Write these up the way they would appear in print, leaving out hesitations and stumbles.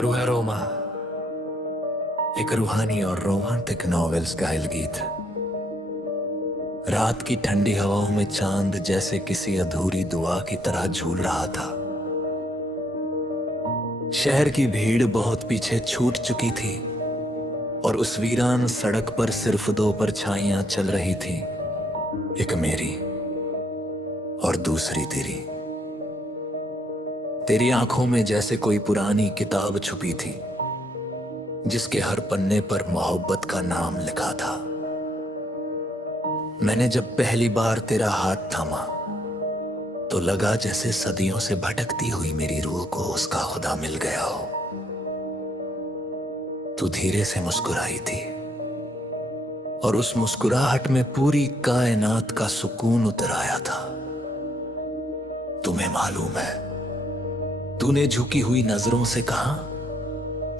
रूह रोमा एक रूहानी और रोमांटिक नॉवेल्स गाइल गीत। रात की ठंडी हवाओं में चांद जैसे किसी अधूरी दुआ की तरह झूल रहा था। शहर की भीड़ बहुत पीछे छूट चुकी थी और उस वीरान सड़क पर सिर्फ दो परछाइयां चल रही थी, एक मेरी और दूसरी तेरी। तेरी आंखों में जैसे कोई पुरानी किताब छुपी थी जिसके हर पन्ने पर मोहब्बत का नाम लिखा था। मैंने जब पहली बार तेरा हाथ थामा तो लगा जैसे सदियों से भटकती हुई मेरी रूह को उसका खुदा मिल गया हो। तू धीरे से मुस्कुराई थी और उस मुस्कुराहट में पूरी कायनात का सुकून उतर आया था। तुम्हें मालूम है, तूने झुकी हुई नजरों से कहा,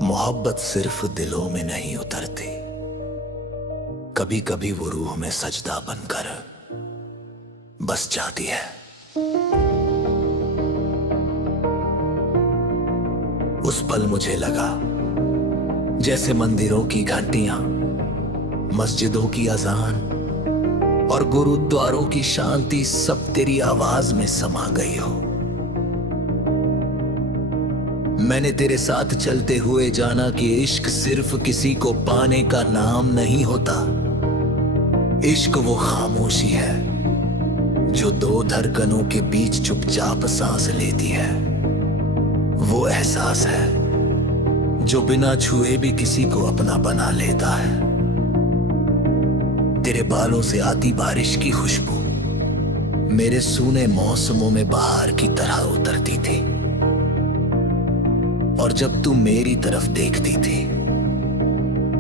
मोहब्बत सिर्फ दिलों में नहीं उतरती, कभी कभी वो रूह में सजदा बनकर बस जाती है। उस पल मुझे लगा जैसे मंदिरों की घंटियां, मस्जिदों की अजान और गुरुद्वारों की शांति सब तेरी आवाज में समा गई हो। मैंने तेरे साथ चलते हुए जाना कि इश्क सिर्फ किसी को पाने का नाम नहीं होता। इश्क वो खामोशी है जो दो धड़कनों के बीच चुपचाप सांस लेती है। वो एहसास है जो बिना छुए भी किसी को अपना बना लेता है। तेरे बालों से आती बारिश की खुशबू मेरे सूने मौसमों में बहार की तरह उतरती थी और जब तू मेरी तरफ देखती थी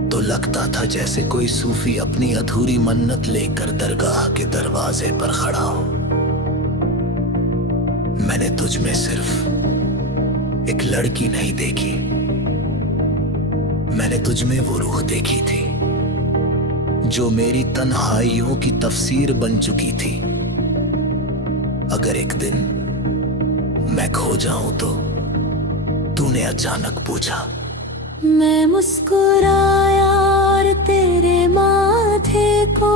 तो लगता था जैसे कोई सूफी अपनी अधूरी मन्नत लेकर दरगाह के दरवाजे पर खड़ा हो। मैंने तुझ में सिर्फ एक लड़की नहीं देखी, मैंने तुझ में वो रूह देखी थी जो मेरी तन्हाइयों की तफसीर बन चुकी थी। अगर एक दिन मैं खो जाऊं तो तूने अचानक पूछा। मैं मुस्कुराया और तेरे माथे को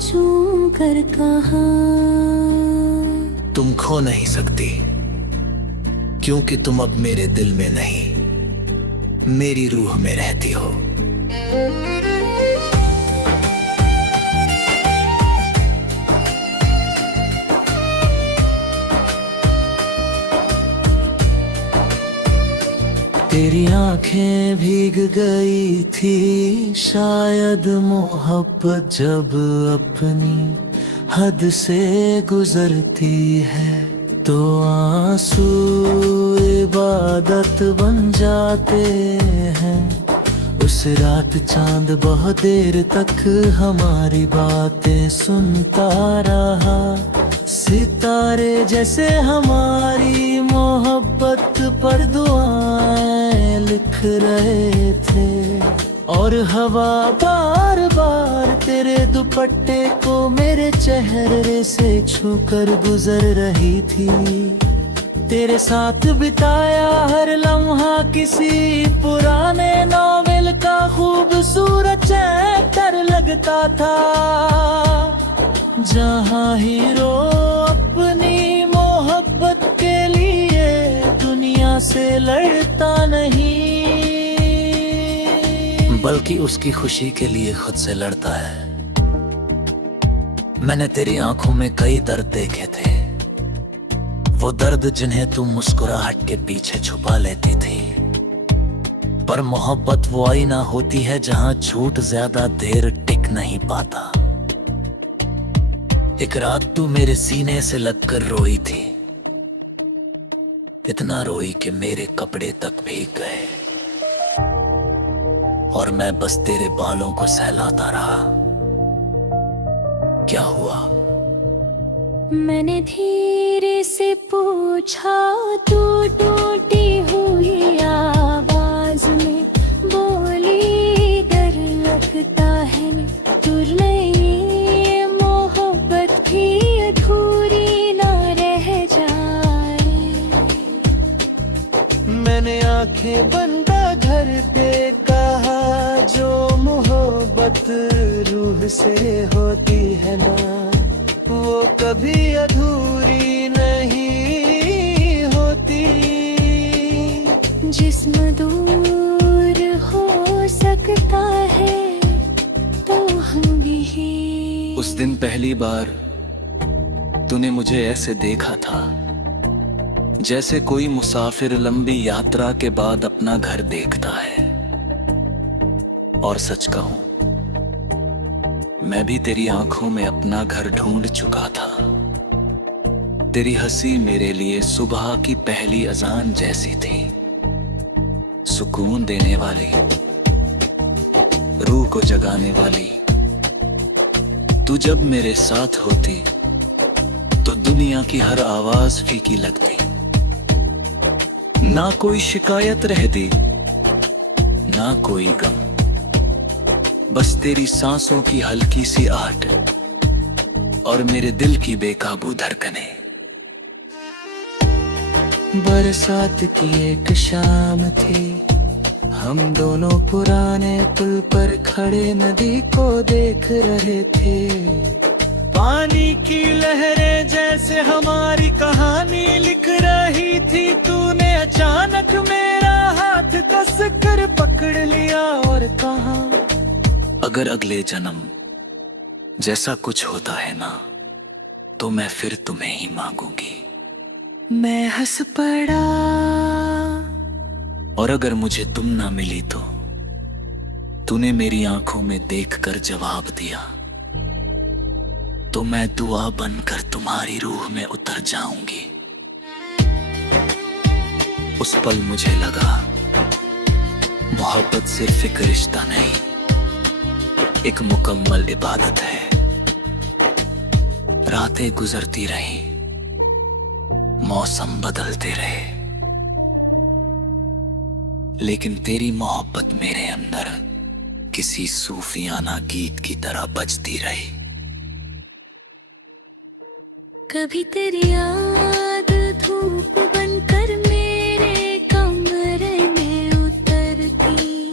चूम कर कहा, तुम खो नहीं सकती क्योंकि तुम अब मेरे दिल में नहीं, मेरी रूह में रहती हो। तेरी आंखें भीग गई थी शायद मोहब्बत जब अपनी हद से गुजरती है तो आंसू इबादत बन जाते हैं। उस रात चांद बहुत देर तक हमारी बातें सुनता रहा, सितारे जैसे हमारी मोहब्बत पर दुआएं लिख रहे थे और हवा बार बार तेरे दुपट्टे को मेरे चेहरे से छूकर गुजर रही थी। तेरे साथ बिताया हर लम्हा किसी पुराने नॉवेल का खूबसूरत चैप्टर लगता था, जहाँ हीरो अपनी मोहब्बत के लिए दुनिया से लड़ता नहीं बल्कि उसकी खुशी के लिए खुद से लड़ता है। मैंने तेरी आंखों में कई दर्द देखे थे, वो दर्द जिन्हें तू मुस्कुराहट के पीछे छुपा लेती थी। पर मोहब्बत वो आईना होती है जहां झूठ ज्यादा देर टिक नहीं पाता। एक रात तू मेरे सीने से लगकर रोई थी, इतना रोई कि मेरे कपड़े तक भीग गए और मैं बस तेरे बालों को सहलाता रहा। क्या हुआ? मैंने धीरे से पूछा, तू टूटी हुई आवाज में बोली, डर लगता है न तुर नहीं, मोहब्बत भी अधूरी ना रह जाए। मैंने आंखें बंद दर्दे कहा जो मोहब्बत रूह से होती है ना, वो कभी अधूरी नहीं होती। जिस्म दूर हो सकता है तो हम भी। उस दिन पहली बार तूने मुझे ऐसे देखा था जैसे कोई मुसाफिर लंबी यात्रा के बाद अपना घर देखता है। और सच कहूं, मैं भी तेरी आंखों में अपना घर ढूंढ चुका था। तेरी हंसी मेरे लिए सुबह की पहली अजान जैसी थी, सुकून देने वाली, रूह को जगाने वाली। तू जब मेरे साथ होती तो दुनिया की हर आवाज फीकी लगती, ना कोई शिकायत रहती ना कोई गम, बस तेरी सांसों की हल्की सी आहट और मेरे दिल की बेकाबू धड़कनें। बरसात की एक शाम थी, हम दोनों पुराने पुल पर खड़े नदी को देख रहे थे। पानी की लहरें जैसे हमारी कहानी लिख रही थी। तूने अचानक मेरा हाथ कस कर पकड़ लिया और कहा, अगर अगले जन्म जैसा कुछ होता है ना, तो मैं फिर तुम्हें ही मांगूंगी। मैं हंस पड़ा। और अगर मुझे तुम ना मिली तो तूने मेरी आंखों में देखकर जवाब दिया, तो मैं दुआ बनकर तुम्हारी रूह में उतर जाऊंगी। उस पल मुझे लगा मोहब्बत सिर्फ एक रिश्ता नहीं, एक मुकम्मल इबादत है। रातें गुजरती रही, मौसम बदलते रहे, लेकिन तेरी मोहब्बत मेरे अंदर किसी सूफियाना गीत की तरह बजती रही। कभी तेरी याद धूप बनकर मेरे कमरे में उतरती,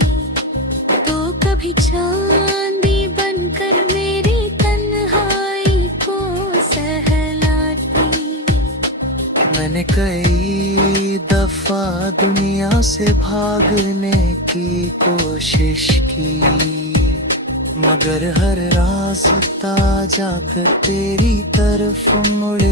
तो कभी चांदी बनकर मेरी तन्हाई को सहलाती। मैंने कई दफा दुनिया से भागने की कोशिश की, मगर हर रास्ता जाकर तेरी तरफ मुड़